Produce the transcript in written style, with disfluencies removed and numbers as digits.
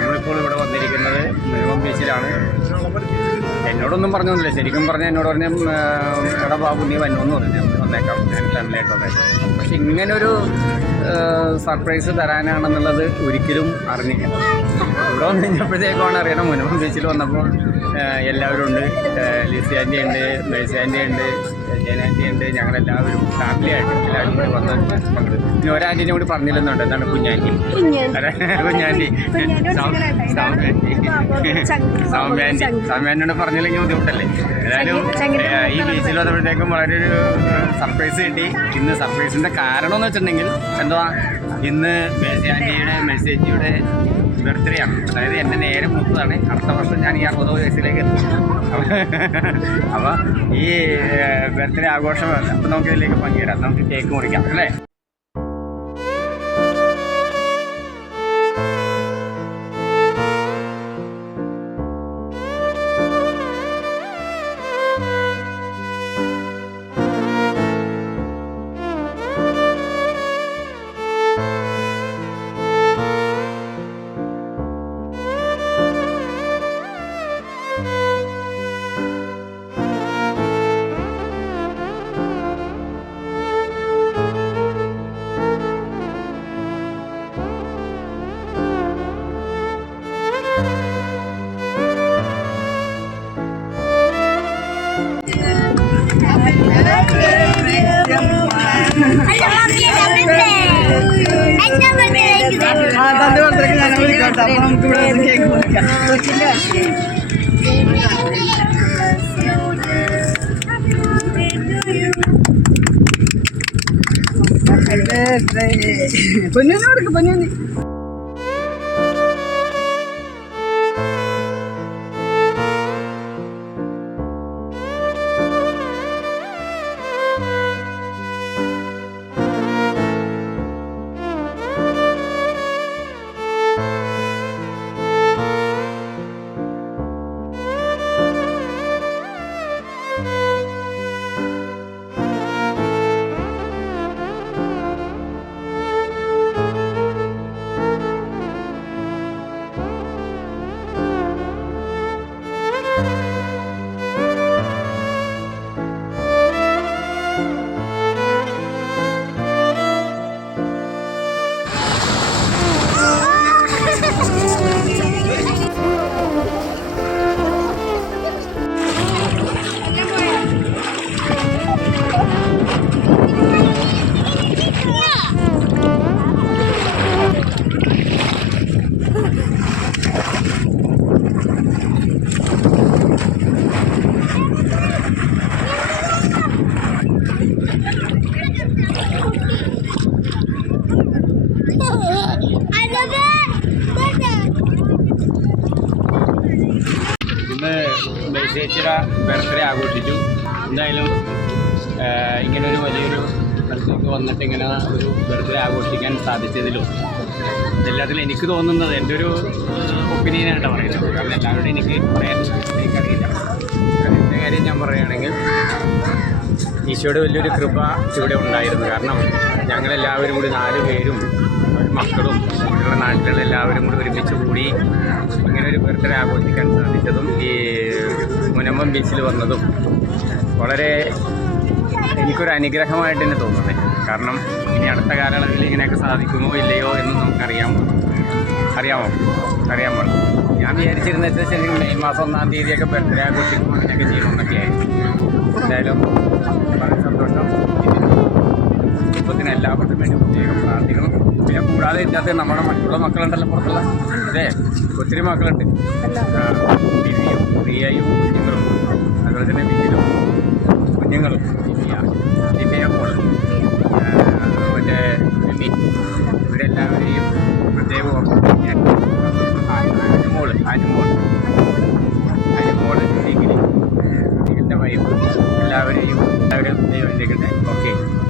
നമ്മളിപ്പോൾ ഇവിടെ വന്നിരിക്കുന്നത് മുഴുവൻ ബീച്ചിലാണ്. എന്നോടൊന്നും പറഞ്ഞൊന്നുമില്ല. ശരിക്കും പറഞ്ഞാൽ എന്നോട് പറഞ്ഞ എടാ ബാബു നീ വന്നോന്ന് പറഞ്ഞു, വന്നേക്കാം, ഞാൻ ഫാമിലിയായിട്ട് വന്നേക്കാം. പക്ഷെ ഇങ്ങനൊരു സർപ്രൈസ് തരാനാണെന്നുള്ളത് ഒരിക്കലും അറിഞ്ഞില്ല. ഇവിടെ വന്നു കഴിഞ്ഞപ്പോഴത്തേക്കാണ് അറിയണം. മുഴുവൻ ബീച്ചിൽ വന്നപ്പോൾ എല്ലാവരും ഉണ്ട്. ലിസി ആൻറ്റി ഉണ്ട്, മേഴ്സി ആൻറ്റി ഉണ്ട്, ജയനാൻറ്റി ഉണ്ട്. ഞങ്ങളെല്ലാവരും ഫാമിലിയായിട്ട് എല്ലാവരും കൂടി വന്ന് പങ്കെടുത്തു. പിന്നെ ഒരാൻറ്റീനെ കൂടി പറഞ്ഞില്ലെന്നുണ്ട്. എന്താണ് കുഞ്ഞാൻറ്റി, കുഞ്ഞാൻറ്റി, സൗമ്യാൻറ്റിയോട് പറഞ്ഞില്ലെങ്കിൽ ബുദ്ധിമുട്ടല്ലേ. ഏതായാലും ഈ ബീച്ചിൽ വന്നപ്പോഴത്തേക്കും വളരെ ഒരു സർപ്രൈസ് കിട്ടി. ഇന്ന് സർപ്രൈസിൻ്റെ കാരണം എന്ന് വെച്ചിട്ടുണ്ടെങ്കിൽ എന്തുവാ, ഇന്ന് മേഴ്സി ആൻറ്റിയുടെ മെസ്സേജിയുടെ ബർത്ത്ഡേ ആണ്. അതായത് എൻ്റെ നേരെ മൂത്തതാണ്. അടുത്ത വർഷം ഞാൻ ഈ 60 വയസ്സിലേക്ക് എത്തും. അപ്പോൾ ഈ ബർത്ത്ഡേ ആഘോഷമല്ല. അപ്പോൾ നമുക്കിതിലേക്ക് പങ്കുചേരാം. നമുക്ക് കേക്ക് മുറിക്കാം അല്ലേ. തന്റെ ബർത്ത്ഡേക്ക് ഞങ്ങൾ വിളിക്കട്ടെ. അപ്പോൾ നമുക്ക് ഇവിടെ കേക്ക് മുറിക്കാം. പൊന്നൂന് കൊടുക്കും, പൊന്നൂന്. ഇന്ന് ചേച്ചിയുടെ ബർത്ത്ഡേ ആഘോഷിച്ചു. എന്തായാലും ഇങ്ങനൊരു വലിയൊരു സ്ഥലത്തേക്ക് വന്നിട്ട് ഇങ്ങനെ ഒരു ബർത്ത്ഡേ ആഘോഷിക്കാൻ സാധിച്ചതിലും എല്ലാത്തിലും എനിക്ക് തോന്നുന്നത് എൻ്റെ ഒരു ഒപ്പീനിയനായിട്ട് പറയുന്നത്. കാരണം എല്ലാവരോടും എനിക്ക് പറയാൻ എനിക്കറിയില്ല. എൻ്റെ കാര്യം ഞാൻ പറയുകയാണെങ്കിൽ ഈശോയുടെ വലിയൊരു കൃപ ഇവിടെ ഉണ്ടായിരുന്നു. കാരണം ഞങ്ങളെല്ലാവരും കൂടി 4 പേരും മക്കളും ഞങ്ങളുടെ നാട്ടിലുള്ള എല്ലാവരും കൂടി ഒരുമിച്ച് കൂടി ഇങ്ങനെ ഒരു ബർത്ത്ഡേ ആഘോഷിക്കാൻ സാധിച്ചതും ഈ മുനമ്പം ബീച്ചിൽ വന്നതും വളരെ എനിക്കൊരു അനുഗ്രഹമായിട്ട് തന്നെ തോന്നുന്നത്. കാരണം ഇനി അടുത്ത കാലയളവിൽ ഇങ്ങനെയൊക്കെ സാധിക്കുമോ ഇല്ലയോ എന്ന് നമുക്കറിയാമോ? അറിയാൻ പാടില്ല. ഞാൻ വിചാരിച്ചിരുന്നത് വെച്ചാൽ മെയ് മാസം 1-ാം തീയതിയൊക്കെ ബർത്ത്ഡേ ആഘോഷിക്കുമ്പോൾ അങ്ങനെയൊക്കെ ചെയ്യണമെന്നൊക്കെ ആയിരുന്നു. എന്തായാലും വളരെ സന്തോഷം. കുടുംബത്തിന് എല്ലാവർക്കും വേണ്ടി പ്രത്യേകം പ്രാർത്ഥിക്കണം. പിന്നെ കൂടാതെ ഇതിനകത്ത് നമ്മുടെ മറ്റുള്ള മക്കളുണ്ടല്ലോ, പുറത്തുള്ള അതെ ഒത്തിരി മക്കളുണ്ട്. ദിവ്യയും പ്രിയയും കുഞ്ഞുങ്ങളും അതുപോലെ തന്നെ വിജിലും കുഞ്ഞുങ്ങളും